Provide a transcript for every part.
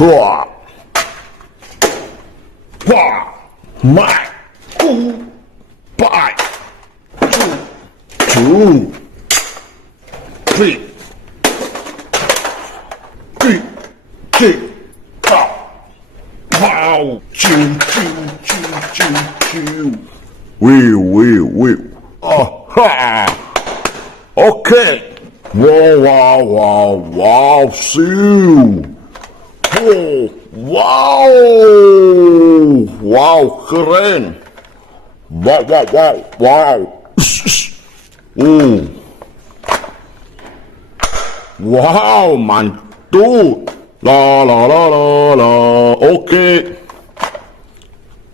Hua. Hua. My. Ooh. Bye. Two. Three. Three. Three. Wow. Choo, choo, choo, choo, choo. Wee. Ha. Okay. Wow. Siêu. Wow, keren. Wow. Wow, mantul. La. Okay.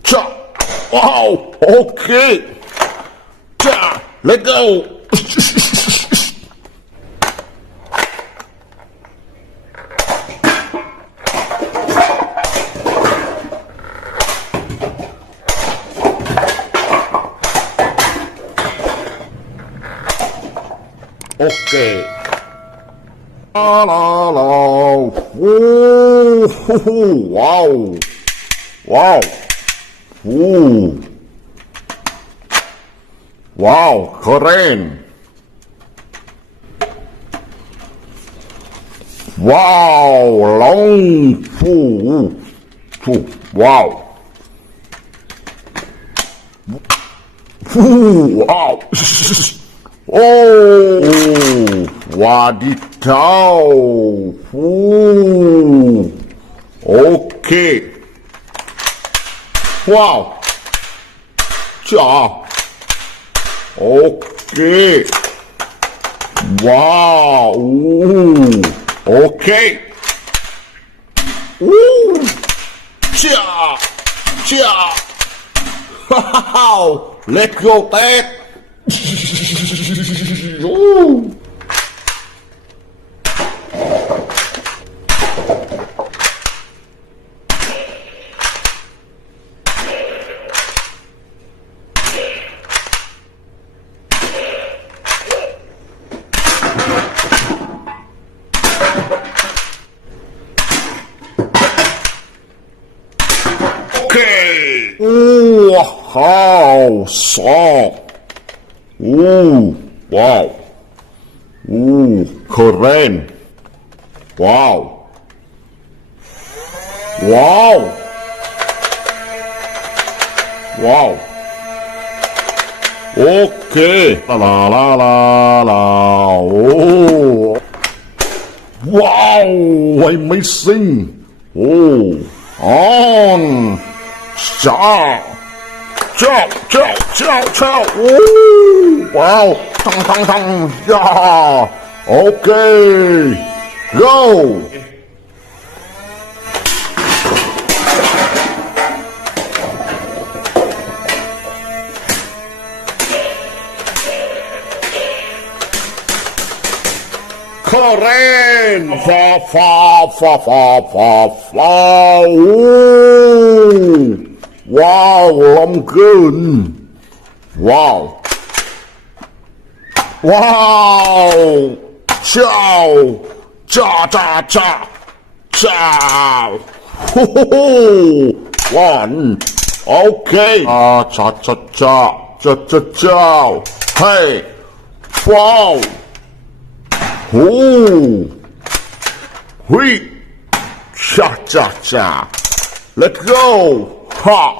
Cha. Wow, okay. Cha. Let go. Okay. La. Ooh, wow. Ooh. Wow, keren. Wow, long. Wow. Wow. Oh, wadidaw. Okay. Wow. Ja. Okay. Wow. Okay. Ja. Wow. Let go that. Okay. Wow. Soft. Wow. Keren. Wow. Okay. La. Oh. Wow. Amazing. On. Ciao. Wow. Thăng. Yeah. Okay. Go. Keren. Fa. Wow, lắm cơn. Wow. Ciao. Ciao. One. Okay. Ciao. Hey. Wow. Hui. Cha. Let's go. Ha.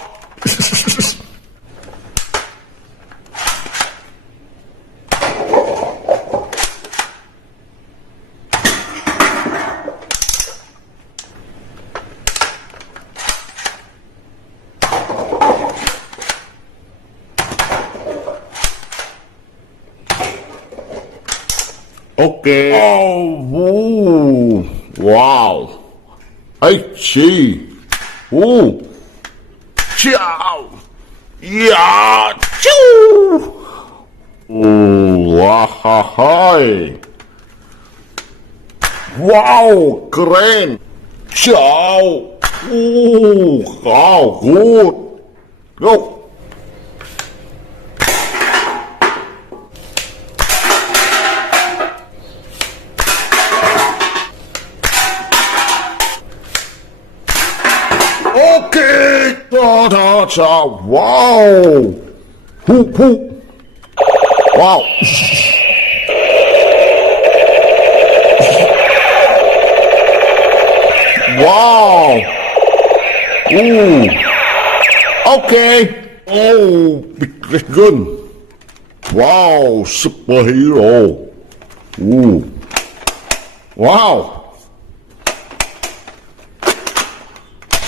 Okay. Wow. Hey. Ciao. Yeah. Choo. Wahai. Wow. Keren. Ciao. Wow. Good. Go. cha. Wow. Who. Wow. Wow. Ooh. Okay. Oh, big gun. Wow, superhero. Ooh. Wow.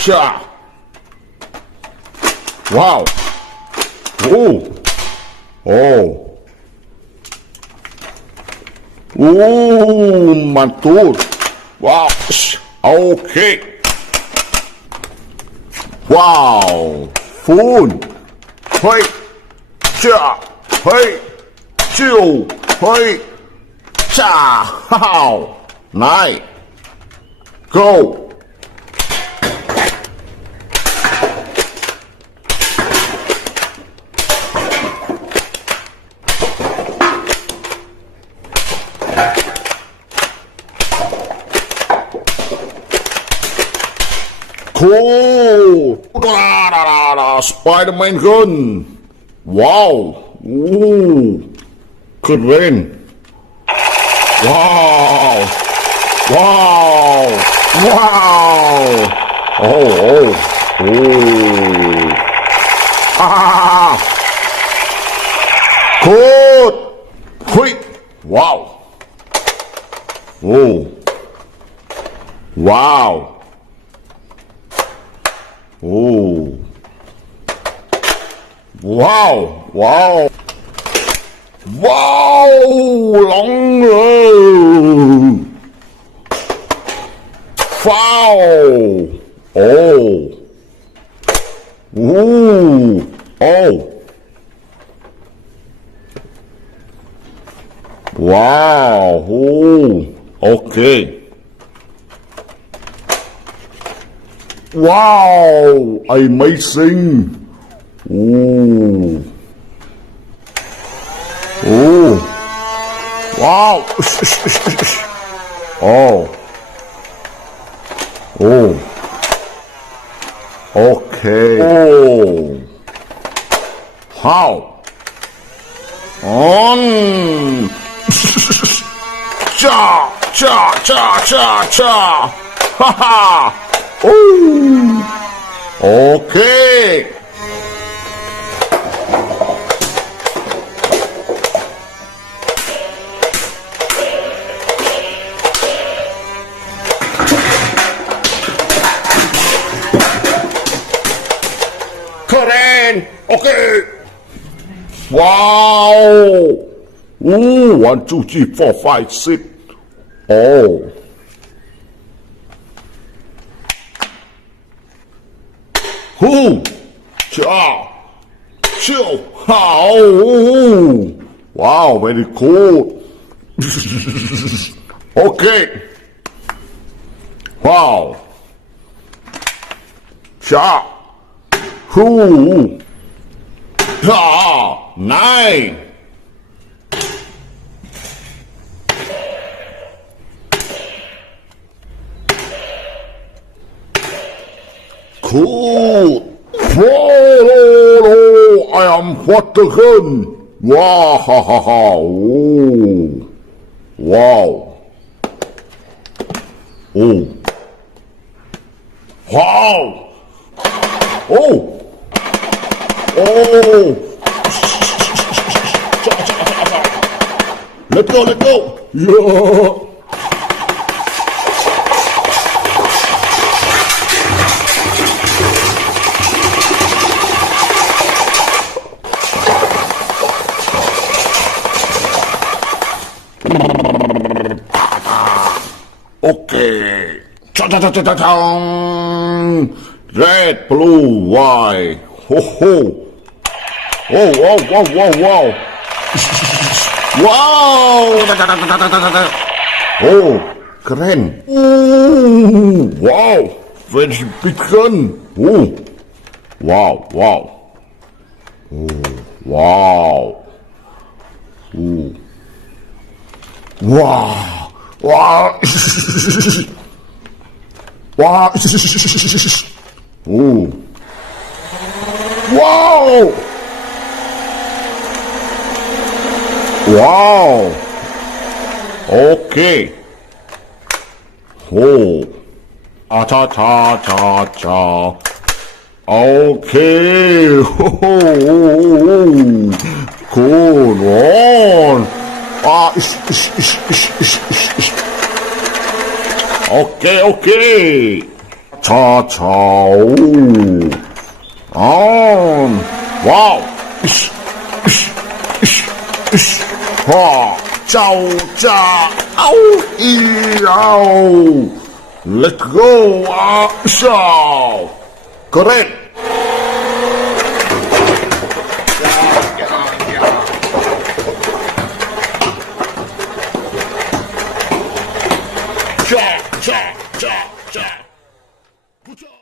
Cha. Wow. Ooh. Oh. Ooh, mantul. Wow. Okay. Wow. Phun. Hey. Cha. Hey. Chill. Hey. Cha. How. Nice. Go. Cool! Spider-Man gun! Wow! Ooh! Keren! Wow! Wow! Wow! Oh! Ah! Good! Quick! Wow! Oh! Wow! Oh! Wow! Wow! Wow! Long rồi! Foul! Oh! Ooh! Oh! Wow! Oh! Okay! Wow! Amazing! Ooh! Ooh! Wow! Oh! Oh! Okay! Oh! How? On! Cha! Cha! Cha! Cha! Cha! Ha ha! Ooh! Okay! Keren! Okay! Wow! Ooh! 1, 2, 3, 4, 5, 6. Oh! Who? Cha! Chill! How? Wow, very cool. Okay. Wow. Cha! Who? Cha! 9. Cool! Whoa! I am what the gun! Wow! Ha ha ha! Oh! Wow! Oh! Wow! Oh! Oh! Let go! Let go! Yeah! Okay. Cha-cha-cha-cha-cha-chang. Red, blue, white. Ho ho. Oh, wow, wow, wow, wow. Wow. Oh, keren. Ooh, wow. Very big gun. Oh. Wow, wow. Oh, wow. Ooh. Wow. Wow! Wow! Ooh! Wow! Wow! Okay. Oh. Cha cha cha cha. Okay. Cool on. Okay, okay. Cha cha. On. Wow. Ciao, ciao. Ow. Ow. Let's go. Ciao. Correct. Cha, cha, cha, cha. Good job.